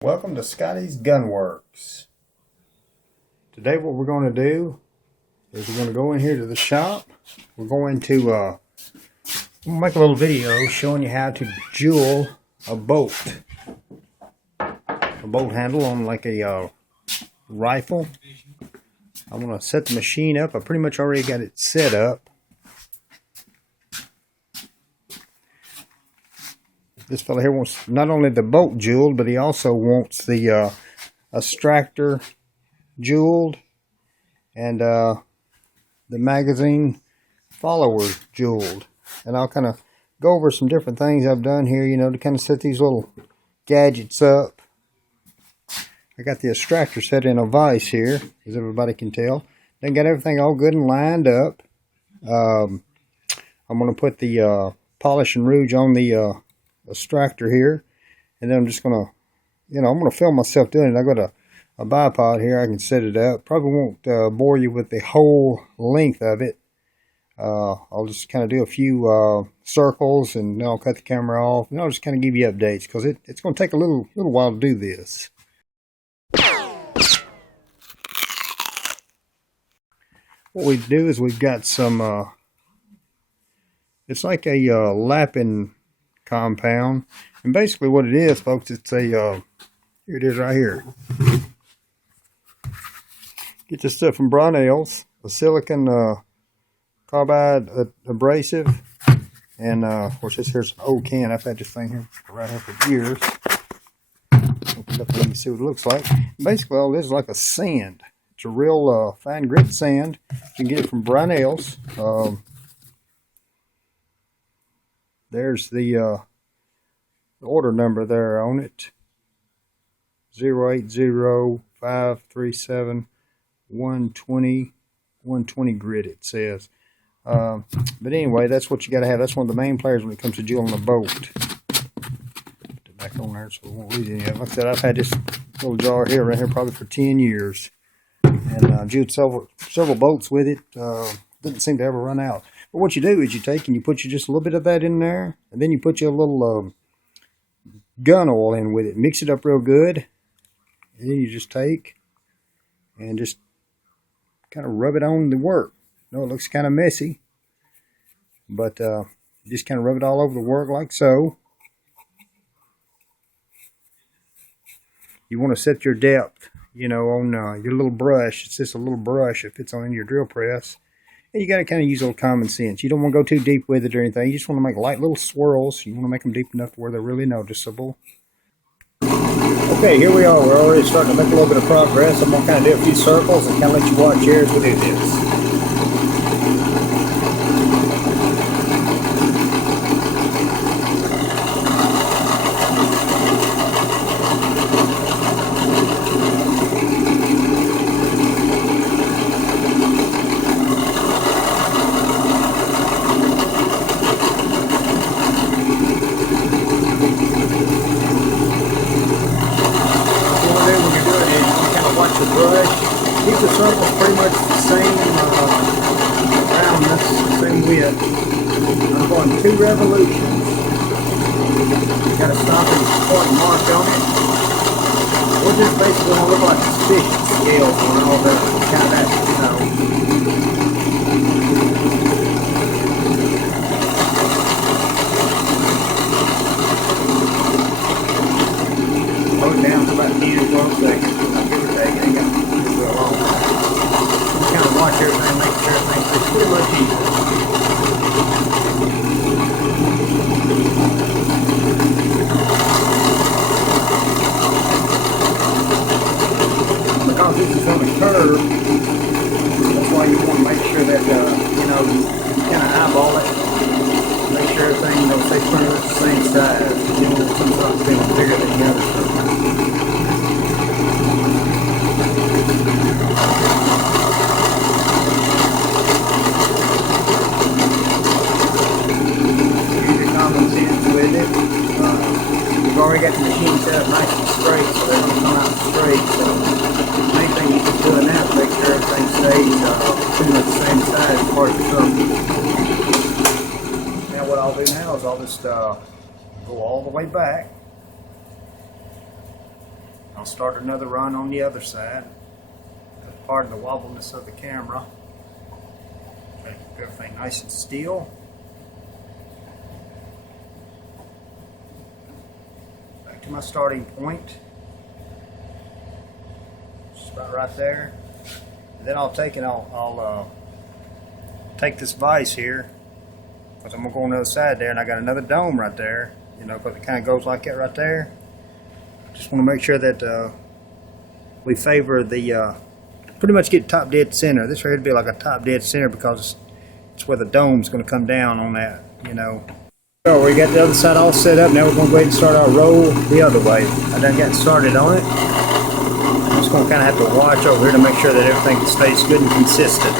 Welcome to Scotty's Gunworks. Today what we're going to do is we're going to go in here to the shop. We're going to make a little video showing you how to jewel a bolt handle on like a rifle. I'm going to set the machine up. I pretty much already got it set up. This fella here wants not only the bolt jeweled, but he also wants the extractor jeweled and the magazine follower jeweled. And I'll kind of go over some different things I've done here, you know, to kind of set these little gadgets up. I got the extractor set in a vise here, as everybody can tell. Then got everything all good and lined up. I'm going to put the polish and rouge on the extractor here, and then I'm just gonna, I'm gonna film myself doing it. I got a bipod here. I can set it up. Probably won't bore you with the whole length of it. I'll just kind of do a few circles, and then I'll cut the camera off, and I'll just kind of give you updates because it's going to take a little while to do this. What we do is we've got some. It's like a lapping compound, and basically what it is, folks, it's a here it is right here. Get this stuff from Brownells, a silicon carbide abrasive, and of course this here's an old can. I've had this thing here right here for years. Open it up and you see what it looks like. Basically all this is like a sand. It's a real fine grit sand. You can get it from Brownells. There's the order number there on it. 080537 120 grit, it says. But anyway, that's what you got to have. That's one of the main players when it comes to jewelling a bolt. Put it back on there so it won't lose any of it. Like I said, I've had this little jar here, right here, probably for 10 years. And jeweled several bolts with it. Didn't seem to ever run out. But what you do is you take and you put just a little bit of that in there, and then you put you a little gun oil in with it. Mix it up real good, and then you just take and just kind of rub it on the work. I know it looks kind of messy, but just kind of rub it all over the work like so. You want to set your depth, on your little brush. It's just a little brush if it's on your drill press. And you got to kind of use a little common sense. You don't want to go too deep with it or anything. You just want to make light little swirls. You want to make them deep enough where they're really noticeable. Okay, here we are. We're already starting to make a little bit of progress. I'm going to kind of do a few circles and kind of let you watch here as we do this. The brush, keep the circles pretty much the same roundness, the same width. I'm going 2 revolutions. Got a stopping point mark on it. We're just basically going to look like suspicious scales on all the kind of that, Slow it down to about 10 or 12 seconds. Kind of watch everything, make sure everything's pretty much easy. Because this is on a curve, that's why you want to make sure that you kind of eyeball it. Make sure everything, stay pretty much the same size. You don't want something feeling bigger than the other. We've already got the machine set up nice and straight, so they're going to come out straight. So the main thing you just doing now is make sure everything stays pretty much the same size as part of the circle. Now what I'll do now is I'll just go all the way back I'll start another run on the other side. Pardon the wobbliness of the camera. Try to keep everything nice and still. Back to my starting point. Just about right there. And then I'll take and I'll take this vise here, because I'm gonna go on the other side there, and I got another dome right there. You know, because it kind of goes like that right there. Just want to make sure that we favor the pretty much get top dead center. This right here would be like a top dead center because it's where the dome's going to come down on that, you know. So we got the other side all set up. Now we're going to go ahead and start our roll the other way. I done got started on it. I'm just going to kind of have to watch over here to make sure that everything stays good and consistent.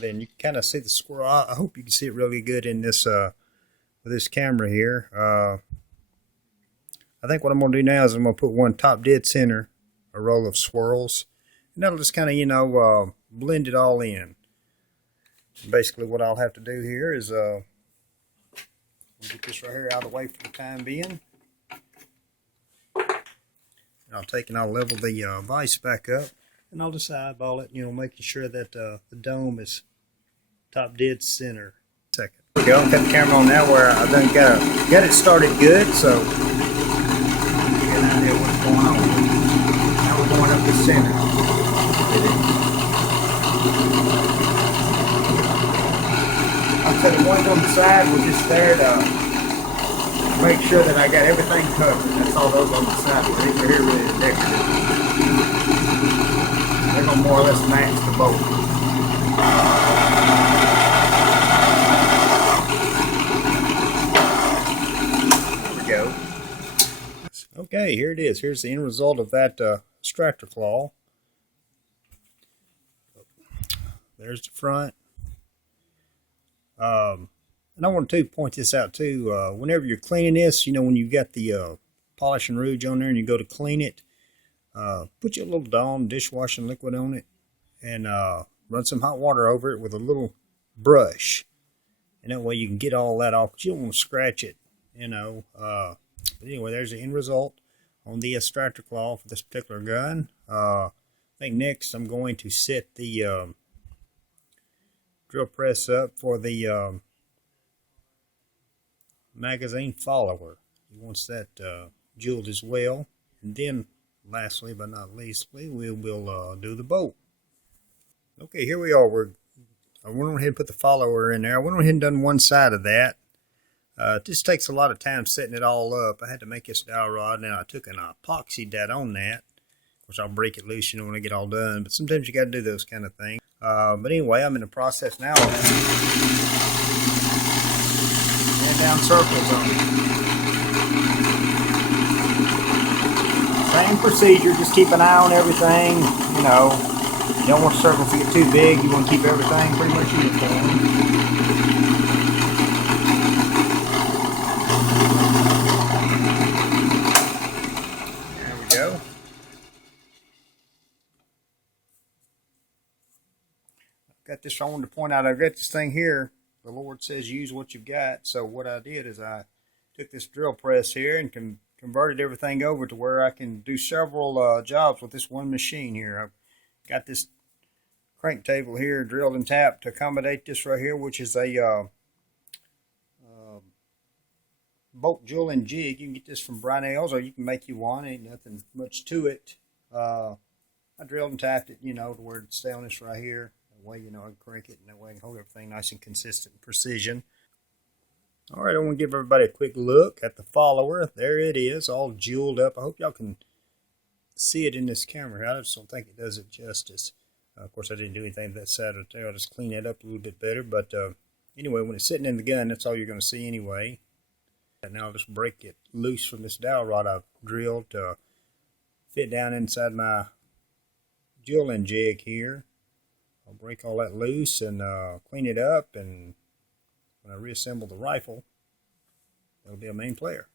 Then you can kind of see the squirrel. I hope you can see it really good in this with this camera here. I think what I'm going to do now is I'm going to put one top dead center, a roll of swirls, and that'll just kind of, you know, blend it all in. Basically what I'll have to do here is get this right here out of the way for the time being. And I'll take and I'll level the vise back up, and I'll just eyeball it, you know, making sure that the dome is top dead center. Second. There we go. Got the camera on now where I done got it started good, so get an idea what's going on. Now we're going up the center. Like I said, the ones on the side were just there to make sure that I got everything covered. That's all those on the side were. These are here really decorative. They're going to more or less match the boat. There we go. Okay, here it is. Here's the end result of that extractor claw. There's the front. And I want to point this out too. Whenever you're cleaning this, you know, when you got the polish and rouge on there and you go to clean it, put your little Dawn dishwashing liquid on it and run some hot water over it with a little brush. And that way you can get all that off, because you don't want to scratch it, you know. But anyway, there's the end result on the extractor claw for this particular gun. I think next I'm going to set the drill press up for the magazine follower. He wants that jeweled as well. And then lastly but not leastly, we will do the bolt. Okay, here we are. I went ahead and put the follower in there. I went ahead and done one side of that. It just takes a lot of time setting it all up. I had to make this dowel rod, and I took and I epoxied that on that. Of course, I'll break it loose, you know, when I get all done. But sometimes you got to do those kind of things. But anyway, I'm in the process now of laying down circles on it. Same procedure, just keep an eye on everything, you know. You don't want circles to get too big. You want to keep everything pretty much uniform. There we go. Got this, I wanted to point out, I've got this thing here. The Lord says use what you've got. So what I did is I took this drill press here and converted everything over to where I can do several jobs with this one machine here. I've got this crank table here drilled and tapped to accommodate this right here, which is a bolt jewel and jig. You can get this from Brownells, or you can make you one. Ain't nothing much to it. I drilled and tapped it, you know, to where it'd stay on this right here. That way, you know, I can crank it, and that way I can hold everything nice and consistent and precision. All right, I want to give everybody a quick look at the follower. There it is, all jeweled up. I hope y'all can see it in this camera. I just don't think it does it justice. Of course, I didn't do anything to that side of there. I'll just clean it up a little bit better. But anyway, when it's sitting in the gun, that's all you're going to see anyway. And now I'll just break it loose from this dowel rod I've drilled to fit down inside my jewelling jig here. I'll break all that loose and clean it up, and when I reassemble the rifle, That'll be a main player.